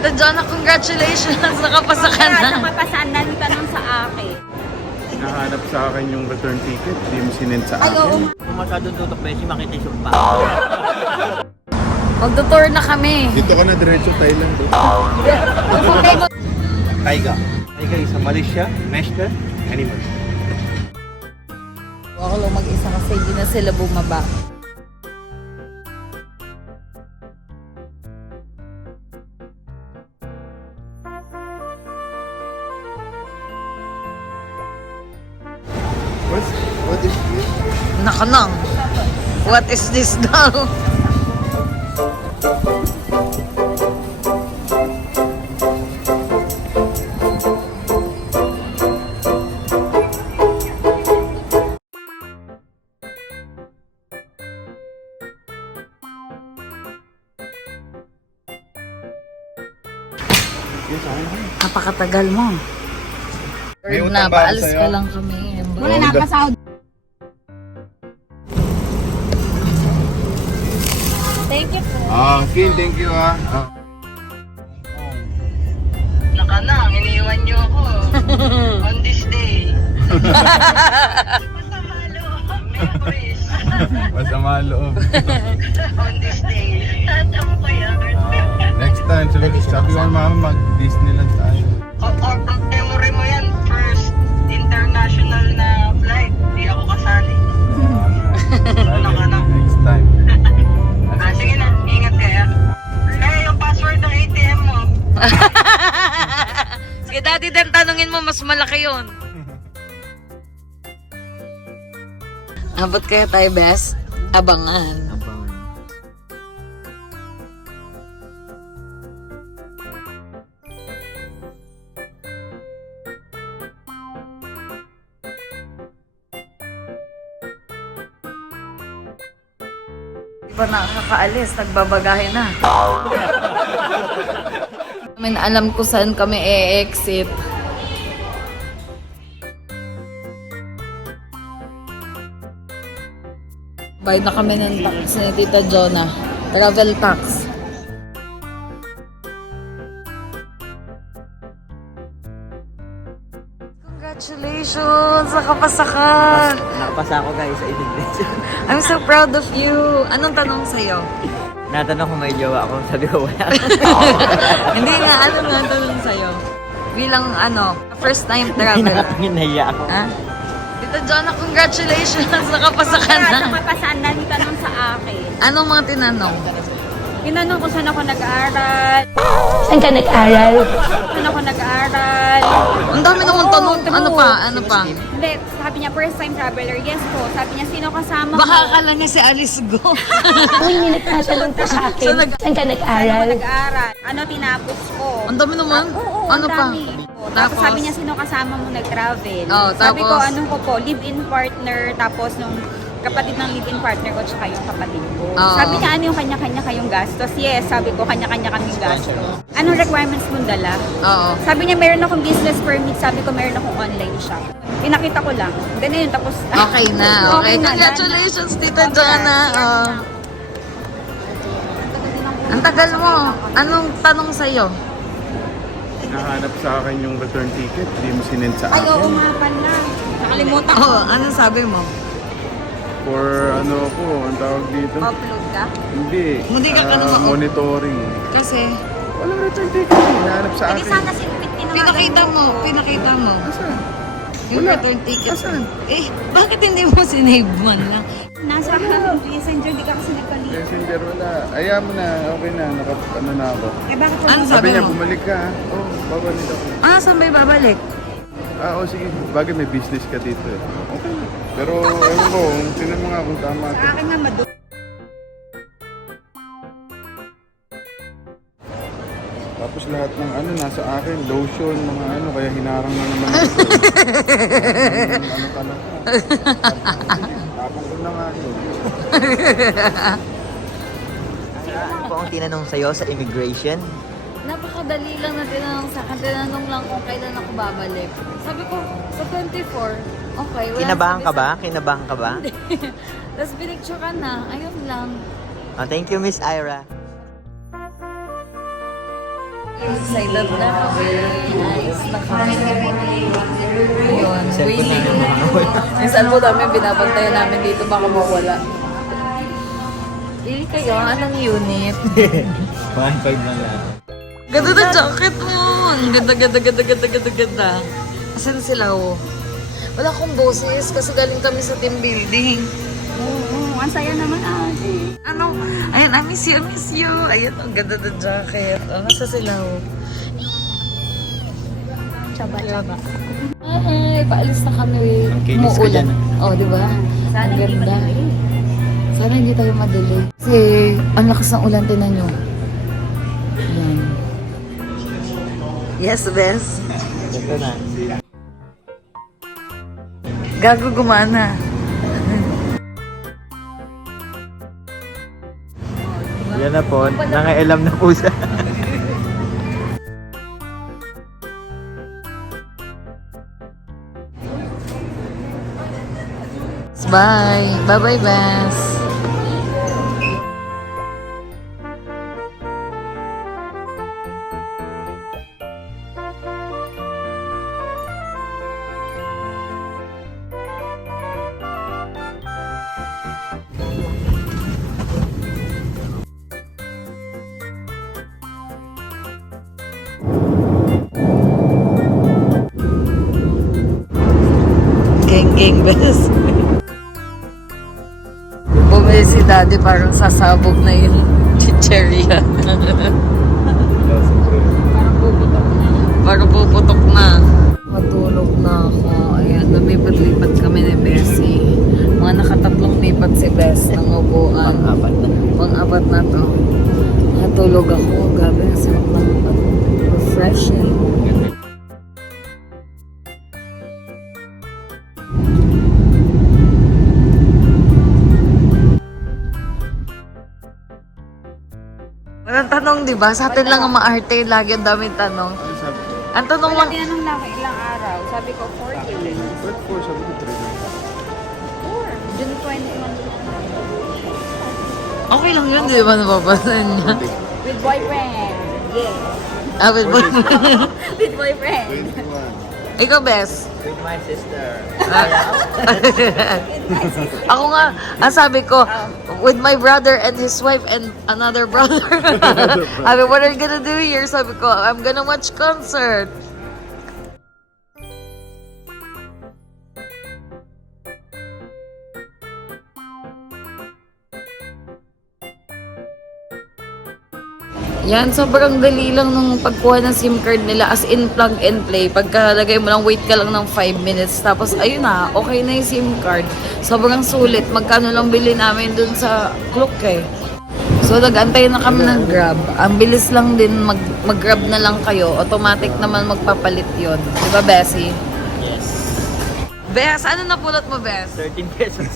Tita Jonna, congratulations! Nakapasa ka na. Nakapasaan na yung tanong sa akin. Hinahanap sa akin yung return ticket, hindi mo sinend sa Ay, oo. akin. Kung masyadong tutok Beshi, makita yung sumpa. Magtutour na kami. Dito ka na diretso Thailand. Taiga. Taiga is a Malaysia master animal. Ako lang mag-isa kasi hindi na sila bumaba. What is this? Nakanang. What is this daw? Napakatagal mo. May Third utang na, ba ako paalis sa'yo? pa lang kami. Wala nakasahod. Thank you po. Kin, thank you Nakanang, iniwan niyo ako. On this day. Masama loob. On this day. Tatamo ko yan. Next time, sabi ko mama mag-Disneyland tayo. Memory mo yan, first international na flight. Hindi ako kasali. Next time. Sige na, ingat kaya. Yung password ng ATM mo. Sige, daddy, then tanungin mo, mas malaki yun. Abot kaya tayo, best? Abangan. Di pa nakakaalis, nagbabagahe na. Alam ko saan kami e-exit. Bayad na kami ng tax ni Tita Jonna. Travel tax. Congratulations! Nakapasa ka! Nakapasa ako guys sa immigration. I'm so proud of you. Anong tanong sa'yo? Natanong kung may jowa ako, sabi ko wala. Hindi nga, ano nga tanong sa'yo? Bilang first time traveler. Nahiya ako. Ha? Tita Jonna, congratulations! Nakapasa ka na. Nakapasaan na yung tanong sa akin. Anong mga tinanong? Tinanong ko saan ako nag-aaral. Saan ka nag-aral? Saan ako nag-aaral. Ang dami naman tanong. True. Ano pa? Ano pa? Hindi, sabi niya first time traveler. Yes po. Sabi niya sino kasama Baka mo? akala niya si Alice Go. Uy, nagtatanong po sa akin. Saan ka Saan ako nag-aral? nag-aaral? Ano tinapos ko? Ang dami naman. Oo, Ano ang pa? dami. Tapos sabi niya sino kasama mo nag-travel. Oh, Sabi ko tapos? anong ko po, live-in partner, tapos nung kapatid ng live-in partner ko tsaka yung kapatid ko. Oo. Sabi niya ano yung kanya-kanya kayong gastos. Yes, sabi ko kanya-kanya kaming gastos. Anong requirements mong dala? Oo. Sabi niya meron akong business permit, sabi ko meron akong online shop. Pinakita ko lang. Ganun yun, tapos Okay na. Okay. na. Congratulations, Tita Jonna. Oh. Ang tagal mo. Anong tanong sa'yo? Hinahanap sa akin yung return ticket, hindi mo sinend sa Ay, oo akin. nga pala. Nakalimutan ko. Oh, anong sabi mo? For ang tawag dito? Upload ka? Hindi. Hindi ka naman- monitoring. Kasi, Walang return ticket, hinahanap sa Hindi akin. sana sinipit din pinakita mo. Asan? Yung Wala. return ticket. Asan? Eh, bakit hindi mo sinave man lang? Nasa messenger, di ka kasi nagpalit. Messenger wala. Ayaw mo na, okay na, na ako. Eh bakit Ano Sabi sabi niya, mo? bumalik ka. Oh, babalik ako. Saan ba babalik? Sige. Bagay may business ka dito eh. Okay. Pero, ewan ko, tinan mo nga kung tama. Sa akin nga madu. Tapos lahat ng nasa akin, lotion, mga kaya hinarang na naman ako. Ano. Tapos ko na nga yun. Ano po ang tinanong sa'yo sa immigration? Napakadali lang na tinanong sa akin. Tinanong lang kung kailan ako babalik. Sabi ko, sa 24. Okay. Wala Kinabahan ka sabi ba? Kinabahan ka ba? Tapos pinicturean na. Ayun lang. Thank you, Miss Ira. Excited na kami. Ayos na kami. Yun, waiting. Yung cellphone namin, binabantayan namin dito, baka mawala. Pili kayo, anong unit? 1.5 na lang. Ganda na jacket mo! Ang ganda, ganda, ganda, ganda, ganda, ganda. Asan sila, oh? Wala akong boses kasi galing kami sa team building. Oo, ang saya naman ate. Ano? Ayan, I miss you, I miss you. Ayan, ang ganda na jacket. Oh, nasa sila, oh? Chaba-chaba. Ay, paalis na kami. Ang kinis ka dyan, Oh, di ba? Sana Ang hindi ganda. madali. Sana hindi tayo madali. Kasi, ang lakas ng ulan, tinan nyo. Yan. Yes, best. Ito na. Gago gumana. Yan na po, nangailam na po siya. Bye. Bye-bye, Bess. Geng-geng, Bess. Bumili si Daddy, parang sasabog na yung chicheria. Parang puputok na. Matulog na ako. Ayan, lumipat-lipat kami ni Bessie. Mga nakatatlong lipat si Bess ng upuan. Pang-apat na to. Natulog ako. Gabi, ang sarap ng refreshing. Walang tanong, di ba? Sa atin lang ang maarte. Lagi ang daming tanong. Ano sabi ko? Ang tanong Wala lang, tinanong lang ilang araw. Sabi ko 4 days. Ba't 4? Sabi ko 3 days. 4. June 21. okay lang yun, di ba? Napapasan niya. With boyfriend. Yeah. Ah, with boy. With boyfriend. 21. Ikaw, Bess. With my sister. Ako nga, ang sabi ko, with my brother and his wife and another brother. Sabi, what are you gonna do here? Sabi ko, I'm gonna watch concert. Yan, sobrang dali lang nung pagkuha ng SIM card nila, as in plug and play. Pagkalagay mo lang, wait ka lang ng 5 minutes. Tapos, ayun na, okay na yung SIM card. Sobrang sulit. Magkano lang bili namin dun sa Klook eh. So, nag-antay na kami ng Grab. Ang bilis lang din, mag-Grab na lang kayo. Automatic naman magpapalit yon. Di ba, Bessie? Yes. Bess, ano napulot mo, Bess? 13 pesos.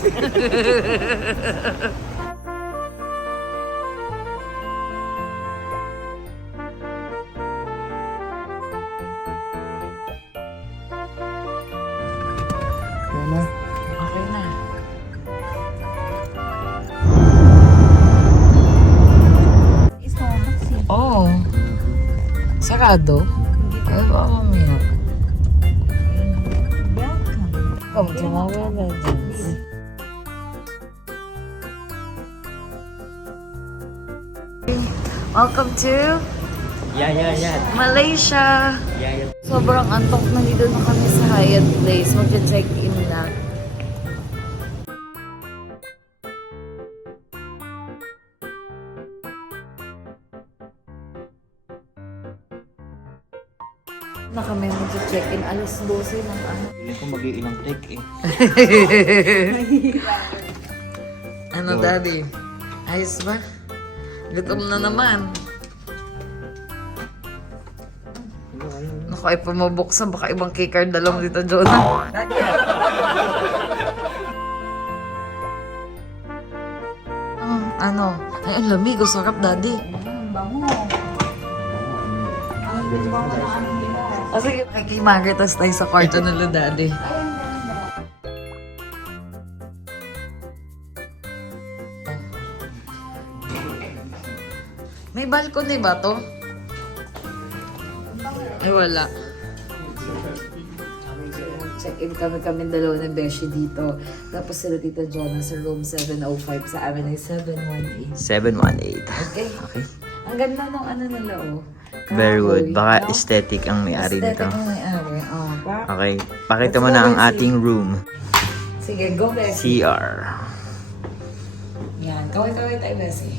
Okay na. Oo. Sarado? Ay, baka mamaya. Welcome to Mobile Legends. Welcome to Yeah. Malaysia. Yeah. Sobrang antok na dito na kami sa Hyatt Place. Mag-check-in na. Na kami mag-check-in. Alas 12 ng ano. Hindi ko mag-iilang take eh. Ano, Daddy? Ayos ba? Gutom na naman. Naku, ay pumabuksan. Baka ibang keycard na lang dito, Jonah. Ano? Ay, ang lamig. Ang sarap, Daddy. O sige, kay Margaret, tas tayo sa kwarto nila, Daddy. May balcony ba to? Ay, wala. Check-in kami dalawa ng Beshi dito. Tapos sila Tita Jonah sa room 705, sa amin ay 718. 718. Okay. Okay. Ang ganda ng ano nila, oh. Very good. Kahoy, Baka no? aesthetic ang may-ari nito. Aesthetic ang may-ari. Oh, pa? Okay. Pakita mo Let's na go, ang Beshi. ating room. Sige, go, Beshi. CR. Yan. Kaway-kaway tayo, Beshi.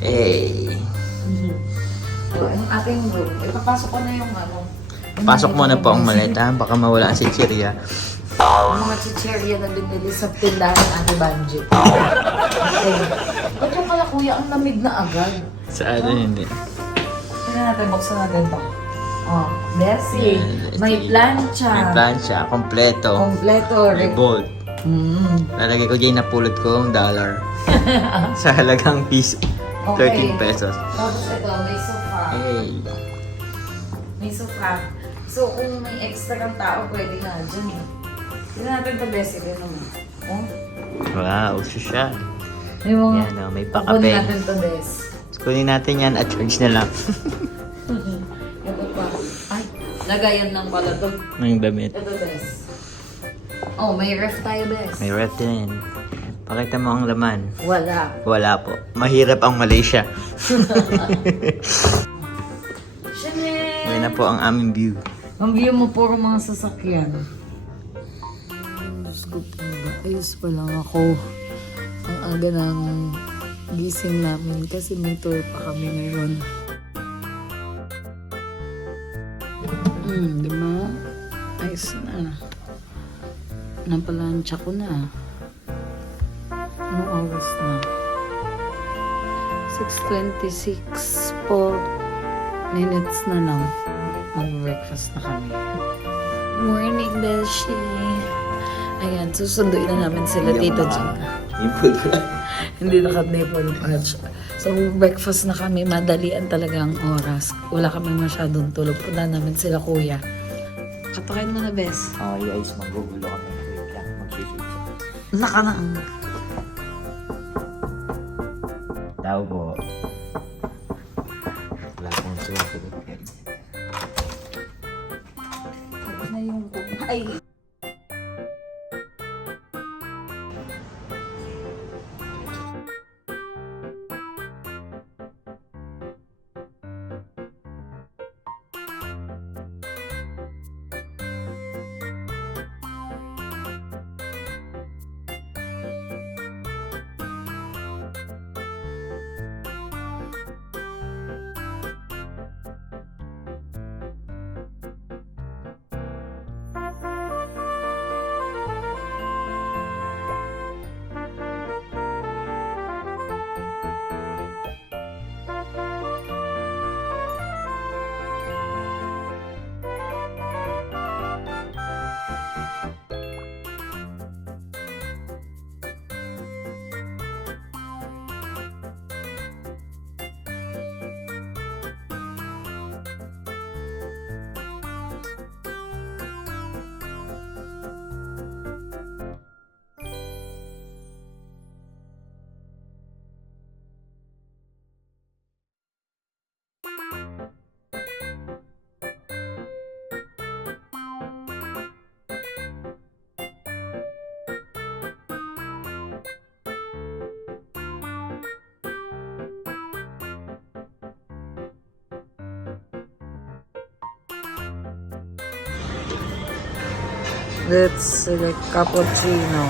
Hey. So, ang ating room. Ipapasok ko na yung ano. Pasok mo na po ang maleta. Baka mawala ang sitsirya. Yung mga chicherya na binili sa tindahan ng Ate Banji. Okay. Ba't yung pala kuya, ang lamig na agad? Sa ano hindi. Tingnan natin, buksan natin to. Oh, Bessie. May plancha. May plancha. Kompleto. Kompleto. May bolt. Mm. Lalagay ko dyan, napulot ko ang dollar. Sa halagang piso. 13 pesos. Tapos ito, may sofa. Hey. May sofa. So, kung may extra kang tao, pwede na dyan. Tingnan natin ito, Bessie. Tingnan mo. Oh. Wow, social. May mga... Yan o, may Kunin pakape. natin ito, Bes. Kunin natin yan at charge na lang. Ito pa. Ay, lagayan lang pala ito. Ng damit. Ito, Bes. Oh, may ref tayo, Bes. May ref din. Pakita mo ang laman. Wala. Wala po. Mahirap ang Malaysia. Chanel! Yan na po ang aming view. Ang view mo, puro mga sasakyan. Diyos ko po ba? Ayos pa lang ako. Ang aga ng gising namin kasi may tour pa kami ngayon. Diba? Ayos na. Napalansya ko na. Anong oras na? 6:26 po. Minutes na lang. Mag-breakfast na kami. Morning, Beshi. Ayan, susunduin na namin sila Tito Jing. Hindi naka-nipple patch. So, breakfast na kami. Madalian talaga ang oras. Wala kaming masyadong tulog. Punta namin sila kuya. Kapakain mo na, Bes. Guys, magugulo kami. Wait lang, mag-shoot. Naka na ang... Tao po. Wala akong susunod. Tapos na yung... Ay! Let's select cappuccino.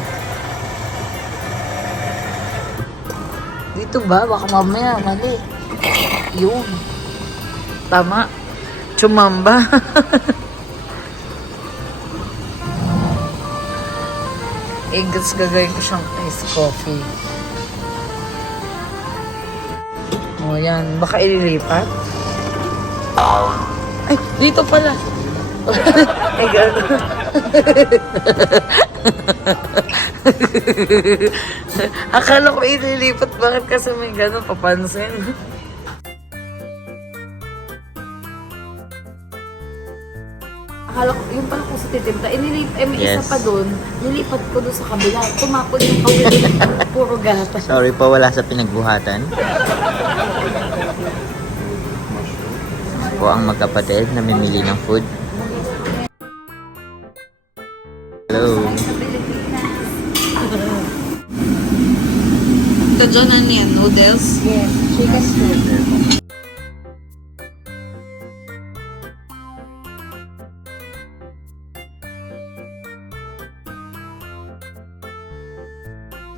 Dito ba? Baka mamaya mali. Yun. Tama. Chumamba. Guys, gagawin ko siyang iced coffee. O yan. Baka ililipat. Ay, dito pala. Ay, gano'n. Akala ko ililipat. Bakit kasi may gano'n papansin? Akala ko, yung pala ko sa titimpla, may isa Yes. pa doon, nilipat ko doon sa kabila. Tumapon yung kawin, puro gata. Sorry po, wala sa pinagbuhatan. po ang magkapatid na mimili ng food. Hello. Ito dyan, ano yan? Noodles? Yes, chicken soup.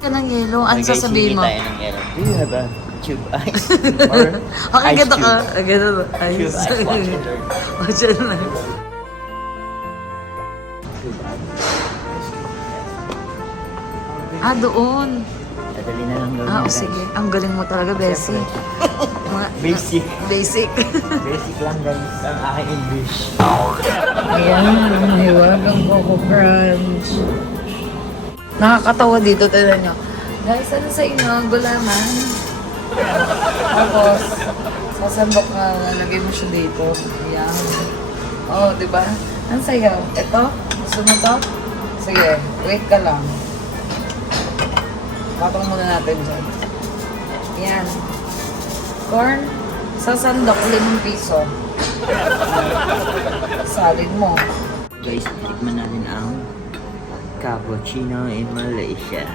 Ka ng yelo. Ano sasabihin mo? Do you have a tube ice? Or Okay, ice ganda ka. cube? Ganda ba? Tube ice, watch and learn. Watch and learn. Ah, doon. Dadali na lang daw Ah, niya, o guys. sige. Ang galing mo talaga, Bessie. Mga Basic. basic. Basic lang guys ang aking English. Ayan, hiwagang Coco Crunch. Nakakatawa dito, tignan nyo. Guys, ano sa inyo? Gulaman. Tapos, sasandok na, nalagay mo siya dito. Ayan. Oh, di ba? Ang sayo. Ito? Gusto mo to? Sige, wait ka lang. Patong muna natin dyan. Ayan. Corn, sasandok, 5 piso. Salid mo. Guys, tikman natin ang cappuccino in Malaysia.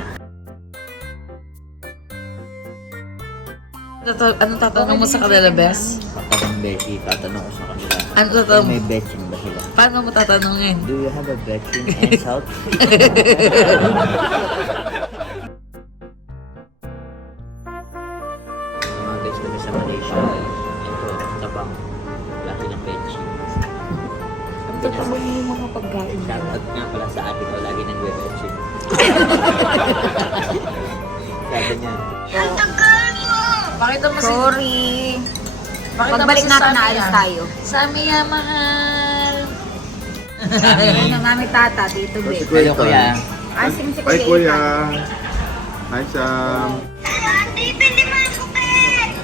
Ano tatanong mo sa kanila, Bes? Kapag Becky, tatanong ko sa kanila. Ano tatanong? May betching ba sila? Paano mo tatanungin? Do you have a betching and salt? Mga guys kami sa Malaysia. Ito, tabang. Laki ng betching. Ang tatanong mo yung mga pagkain. Shoutout nga pala sa ate ko, lagi nagbe-betching. Sabi niya, Pakita mo Sorry. Pakita Pagbalik mo si natin, Sammy, naalis ah. tayo. Samia, mahal. Ano, mami, tata, tito, babe. hello kuya. Ah, si Bye, Kuya Kuya. Ethan. Hi, Sam.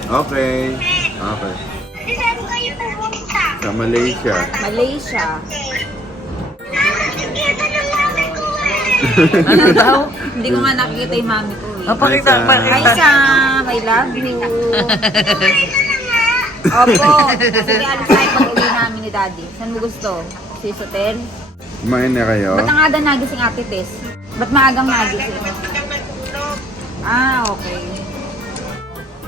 Okay. Okay. Sa Malaysia. Malaysia. Ano daw? Hindi ko nga nakikita yung mami ko eh. Pakita, Hi, Sam. Hi pakita. Sam, I love you. Opo, sige alis tayo pag uwi namin ni Daddy. Saan mo gusto? Sis Hotel? Kumain na kayo? Ba't ang aga nagising Ate Tess? Ba't maagang nagising? Ah, okay.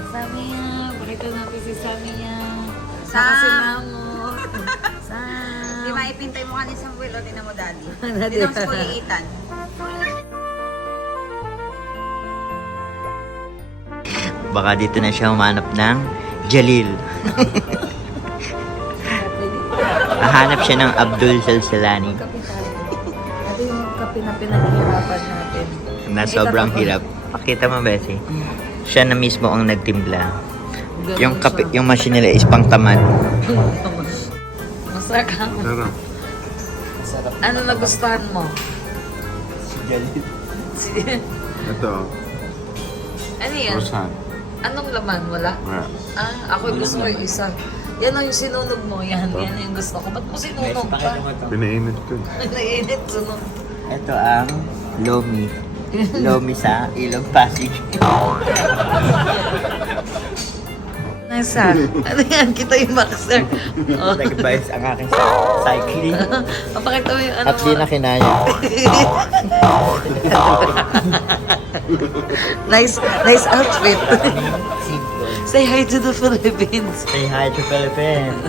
Samia, pakita natin si Samia. Sam. Saka si Mamo. Sam. Di maipintay mo ka ni Samuel o tinan mo Daddy. Daddy. Tinan mo si Kuya Ethan. Baka dito na siya humanap ng Jalil. Hahanap siya ng Abdul Salsalani Kape tayo. Ito yung kape na pinaghirapan natin. na sobrang hirap. Pakita mo, Bessie. Siya na mismo ang nagtimpla. Ganun Yung kape, siya. yung machine nila is pang tamad. Masarap. Sarap. Ano nagustuhan mo? Si Jalil. Ito. Ano yan? Rosan. Anong laman? Wala? Wala. Ah, ako gusto ko yung isa. Yan ang yung sinunog mo. Yan yung gusto ko. Ba't mo sinunog pa? Pinainit ko. Nainit, sunog. Ito ang Lomi. Lomi sa Ilog Pasig. Nasa? Ano yan? Kita yung boxer. Oh. Nag-bias ang aking cycling. Pakita mo yung ano At di na kinaya. Nice outfit. Simple. Say hi to the Philippines. Say hi to Philippines.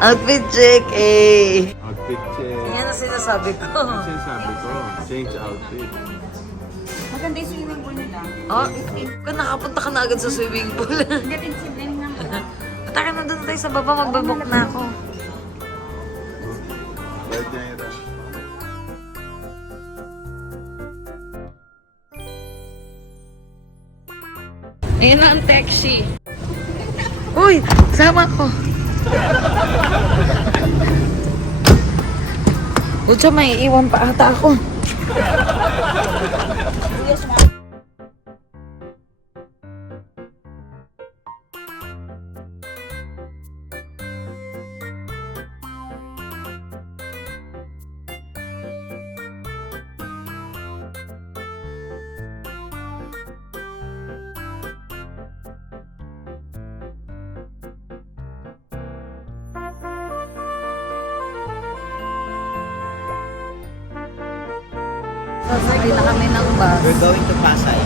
Outfit check, eh. Outfit check. Yan ang sinasabi ko. Ano sinasabi ko? Change outfit. Maganda yung swimming pool nila. Oh, kung nakapunta ka na agad sa swimming pool. Gating sibling lang. Tara na doon tayo sa baba, magbabok na ako. Bye, Jaira. Ayan na ang taxi. Uy, sama ko. Utsa, may iwan pa ata ako. Sasakay na kami ng bus. We're going to Pasay.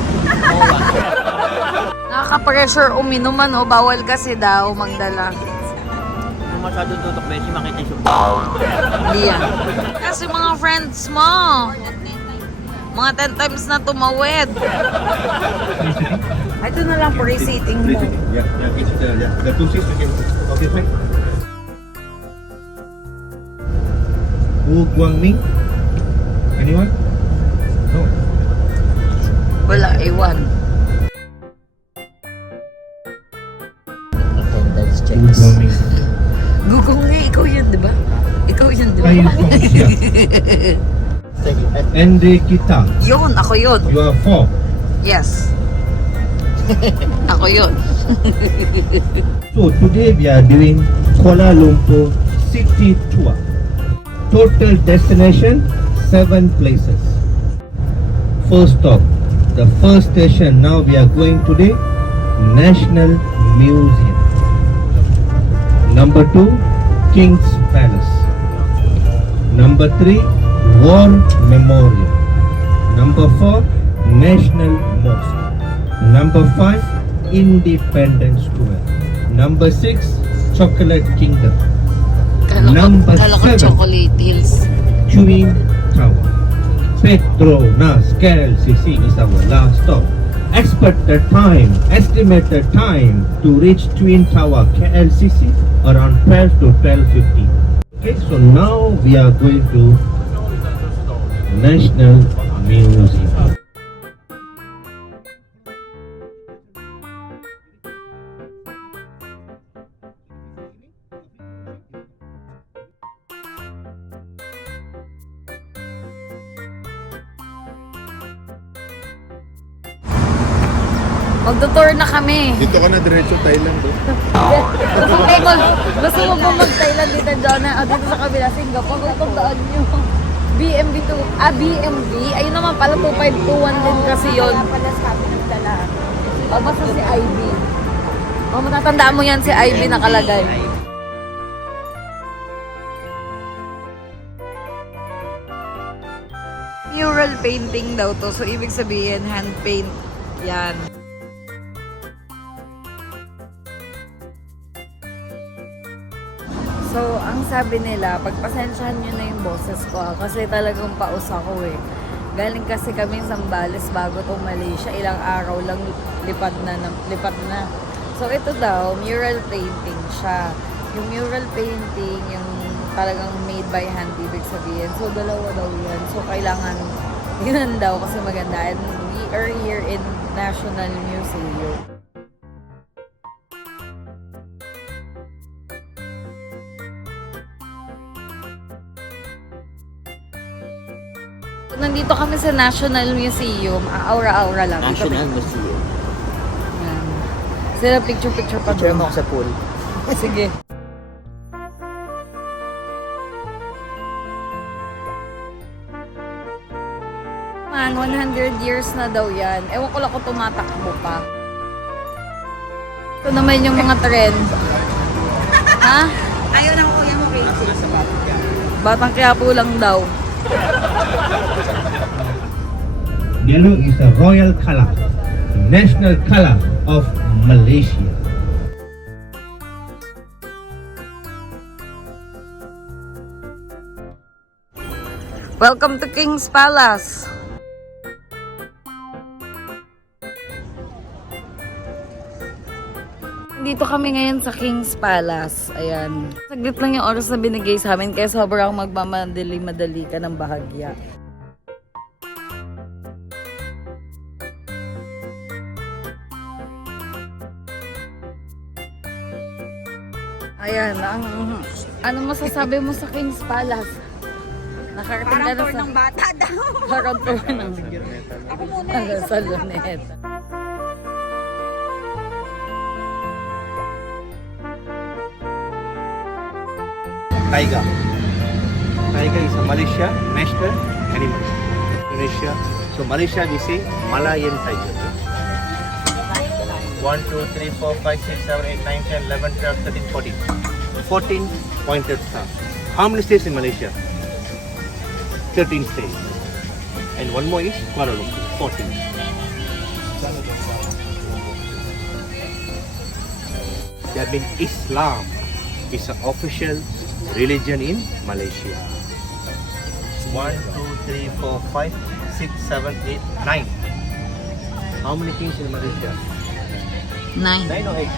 Nakaka-pressure uminom ano, bawal kasi daw magdala. Kung masyadong tutok, Beshi, makita yung Hindi yan. Kasi mga friends mo, mga 10 times na tumawid. Ito na lang po, receipting mo. The two seats again. Okay, fine. Wu Guangming? Anyone? No. Wala, iwan. attendance Wu checks. Guangming. Gugong nga, ikaw yun, di ba? Ikaw yun, di ba? Kayu Kongxia. Enriqueta. Yun, ako yun. You are 4. Yes. Ako yun. So today we are doing Kuala Lumpur city tour. Total destination 7 places. First stop, the first station now we are going today, National Museum. Number 2, King's Palace. Number 3, War Memorial. Number 4, National Mosque. Number 5, Independence Square. Number 6, Chocolate Kingdom. Number Kala ko 7, Chocolate Hills. Twin Tower. Petronas KLCC is our last stop. Estimate the time to reach Twin Tower KLCC around 12 to 12:50. Okay, so now we are going to National Museum. Magtutour na kami. Dito ka na diretso Thailand, oh. Gusto mo ba mag-Thailand dito, Jonah? Dito sa kabila, Singapore. Kung tandaan nyo. BMB. Ayun naman pala, 2521 din kasi yun. Pala sabi ng dala. Basta si Ivy. Matatandaan mo yan, si Ivy nakalagay. Mural painting daw to. So, ibig sabihin, hand paint. Yan. So, ang sabi nila, pagpasensyahan nyo na yung boses ko kasi talagang paus ako eh. Galing kasi kami sa Zambales bago itong Malaysia. Ilang araw lang lipad na. So, ito daw, mural painting siya. Yung mural painting, yung talagang made by hand, ibig sabihin. So, dalawa daw yan. So, kailangan yun daw kasi maganda. And we are here in National Museum. Nandito kami sa National Museum. Aura-aura lang. National Museum. Yan. Sila picture-picture pa Picture doon. mo ako sa pool. Sige. Man, 100 years na daw yan. Ewan ko lang kung tumatakbo pa. Ito naman yung mga trend. Ha? Ayaw ng kuya mo, Rachel. Batang Quiapo lang daw. Yellow is the royal color, national color of Malaysia. Welcome to King's Palace. Dito kami ngayon sa King's Palace. Ayan. Saglit lang yung oras na binigay sa amin kaya sobrang magmamadali-madali ka ng bahagya. Ayan. Ano masasabi mo sa King's Palace? Nakarating ka Parang na tour sa... ng bata daw. Parang tour ng... Ako muna, Sa Luneta. Tiger. Tiger is a Malaysia national animal. Indonesia. So Malaysia we say Malayan tiger. 1, 2, 3, 4, 5, 6, 7, 8, 9, 10, 11, 12, 13, 14. 14 pointed star. How many states in Malaysia? 13 states. And one more is Kuala Lumpur, 14. That means Islam is an official religion in Malaysia. 1, 2, 3, 4, 5, 6, 7, 8, 9. How many kings in Malaysia? 9. 9 or 8?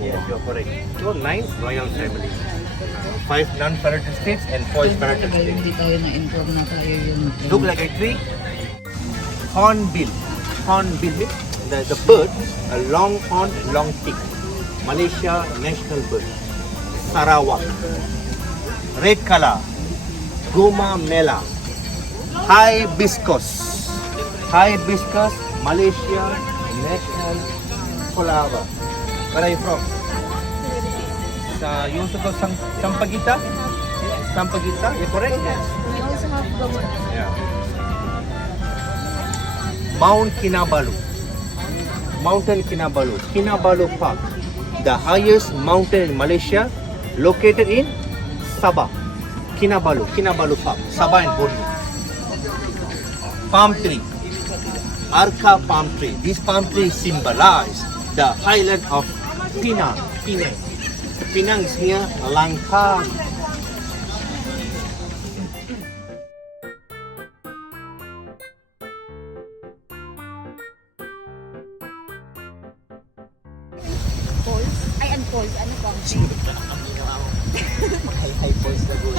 Yes, you're correct. So 9 royal families. 5 non-federated states and 4 is federated states. Hindi tayo na-inform na tayo yung Look like a tree. Hornbill. Hornbill means the bird, a long horn, long beak. Malaysia national bird. Sarawak. Red color. Guma Mela. Hibiscus. Hibiscus, Malaysia national flower. Where are you from? You also go Sampaguita? Sampaguita, you correct? Yes. We also have Gamot. Yeah. Mount Kinabalu. Mountain Kinabalu. Kinabalu Park. The highest mountain in Malaysia, located in Sabah. Kinabalu. Kinabalu Park. Sabah and Borneo. Palm tree. Arca palm tree. This palm tree symbolize the highland of Penang. Penang. Penang is near Langkawi. Falls. Ay, unfolds. Ano po? High voice na good.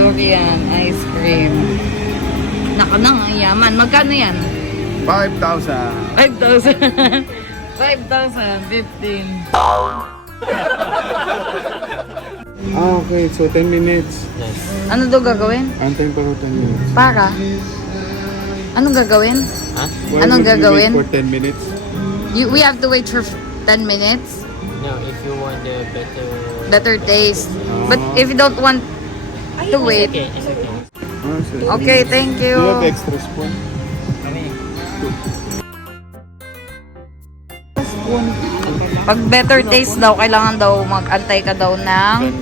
Durian ice cream. Naka na nga, yaman. Magkano yan? 5,000. 5,000. 5,000. 15. Okay. So 10 minutes. Yes. Ano daw gagawin? Antayin pa ko 10 minutes. Para? Anong gagawin? Ha? Why Anong would we gagawin? wait for 10 minutes? We have to wait for 10 minutes? No, if you want the better... Better taste. But if you don't want to wait. Okay, it's okay. Ah, so Okay, thank do you have you. extra spoon? Pag better taste daw, kailangan daw mag-antay ka daw ng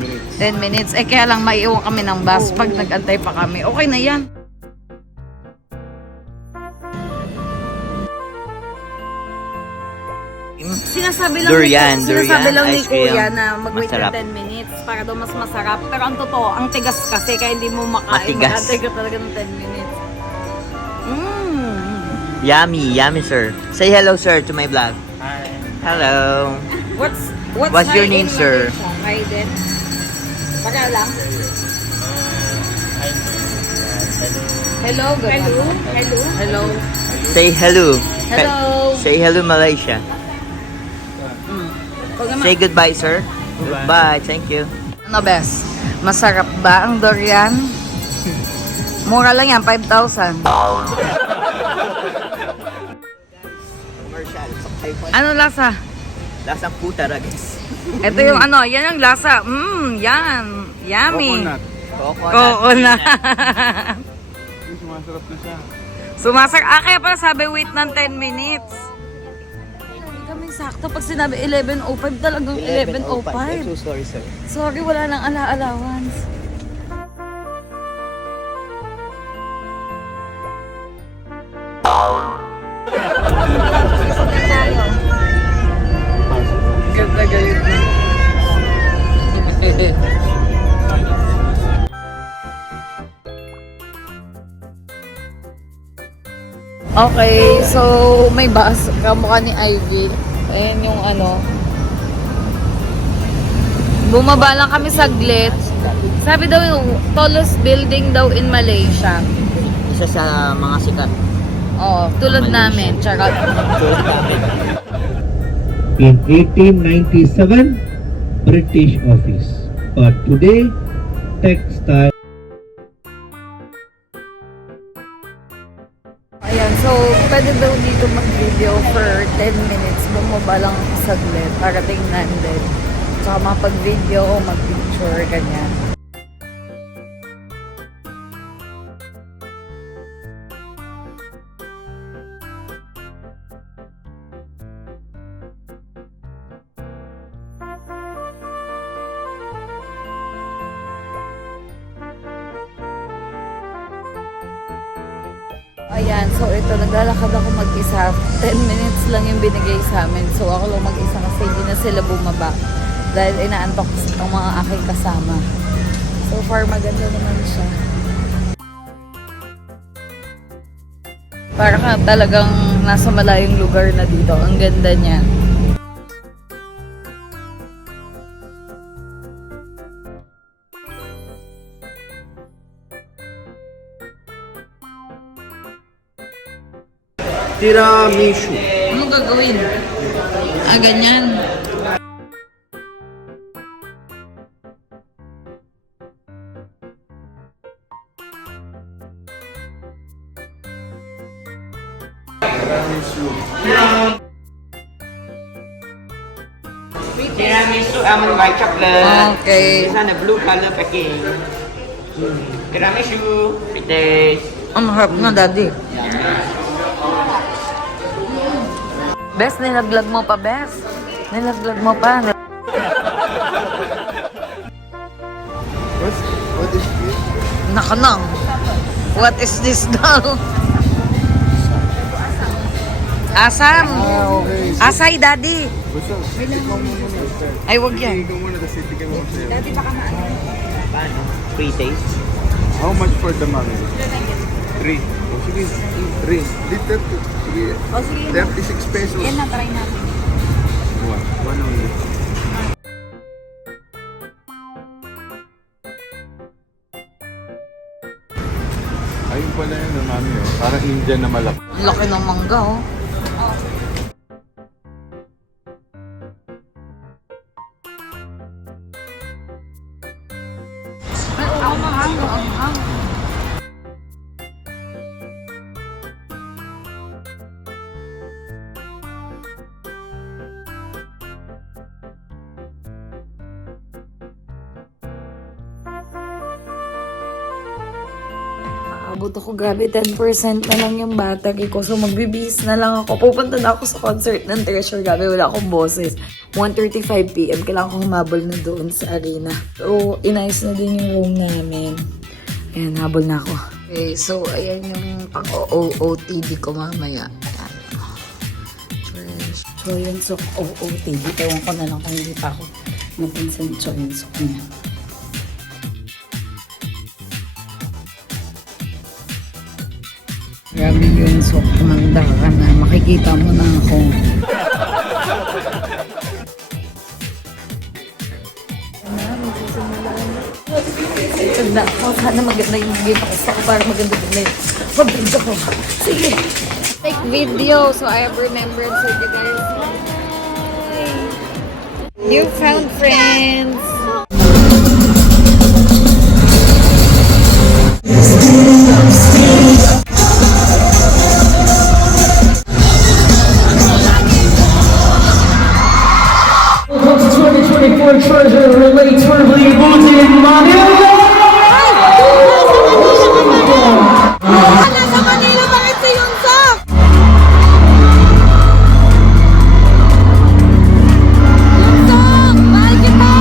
10 minutes. Eh kaya lang maiiwan kami ng bus pag nag-antay pa kami. Okay na yan. Sinasabi lang Durian, sinasabi durian lang ni ice cream. Kuya na mag-wait Masarap. ng 10 minutes para daw mas masarap. Pero ang totoo, ang tigas kasi kaya hindi mo makain. Matigas. Mag-antay ka talaga ng 10 minutes. Yummy, yummy sir. Say hello sir to my vlog. Hi. Hello. What's your hi name, in sir? Malaysia? Hi din. Baka lang. Hello, gano'n. Hello? Hello? Hello. Say hello. Hello. Say hello Malaysia. Huwag naman. Say goodbye sir. Goodbye. Thank you. Ano best? Masarap ba ang durian? Mura lang yan, 5,000. Commercial. Ano lasa? Lasang puta guys. Ito yung ano, yan ang lasa. Yan. Yummy. Coconut. Coconut. Sumasarap na siya. Kaya pala sabi wait ng 10 minutes. Hindi kami sakto. Pag sinabi 11:05, talagang 11:05. I'm so sorry sir. Sorry, wala nang allowance. Ganda galit na. Okay, so may bus kamukha ni Ivy. Ayan yung ano. Bumaba lang kami saglit. Sabi daw yung tallest building daw in Malaysia. Isa sa mga sikat. Oh, tulad namin. Charot. In 1897, British office. But today, textile. Ayan, so pwede daw dito mag-video for 10 minutes. Bumaba lang ako saglit para tingnan din. Tsaka mapag-video, mag-picture, ganyan. Ayan, so ito, naglalakad ako mag-isa. 10 minutes lang yung binigay sa amin. So ako lang mag-isa kasi hindi na sila bumaba. Dahil inaantok ang mga aking kasama. So far, maganda naman siya. Para ka talagang nasa malayong lugar na dito. Ang ganda niya. Tiramisu. Ano gagawin? Ah, ganyan. Tiramisu almond white chocolate. Okay. This one a blue color packing. Tiramisu, it is. Ang harap nga, Daddy. Bes, nilaglag mo pa, Bes. Nilaglag mo pa. What is this? Nakanang. What is this daw? Asam. Okay. Asay, Daddy. Basta, ikaw mo muna. Ay, wag yan. Ikaw muna, kasi tigay mo siya. Paano? 3 days. How much for the mango? 3. Oh, sige. 3. Di 33. O sige, 36 pesos. yan na, try natin. One only. Ayun pala yun, mami. Oh. Parang Indian na malaki. Ang laki ng mangga, oh. Ay, oo, mahang. Abot ako, grabe, 10% na lang yung battery ko. So, magbibihis na lang ako. Pupunta na ako sa concert ng Treasure. Grabe, wala akong boses. 1:35 p.m. Kailangan ko humabol na doon sa arena. So, inayos na din yung room namin. Ayan, habol na ako. Okay, so, ayan yung pang-OOTD ko mamaya. Ayan. So, yun, so, OOTD. Ewan ko na lang kung hindi pa ako napansin yung sok niya. Grabe yun, so kumanda ka na. Makikita mo na ako. Tanda ako, sana maganda yung game ako sa para maganda din na yun. Pag-video ko. Sige. Take video so I have remembrance with you guys. Hi! You found friends! Treasure relates verbally voted Manila! Nasa Manila, bakit si Yunsok? Yunsok! Mahal kita!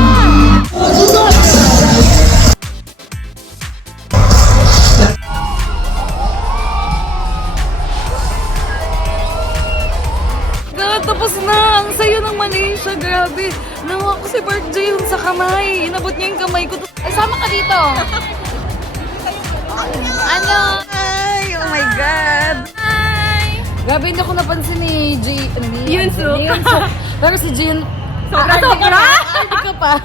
Tapos na! Ang sayo ng Malaysia, grabe! Nawa ko si Park Jae-hoon sa kamay. Inabot niya yung kamay ko. Ay, sama ka dito! Ano? Ay, oh my God! Hi! Grabe, hindi ako napansin ni Yunsok. Pero si Jin... Sobra! Hindi ka pa.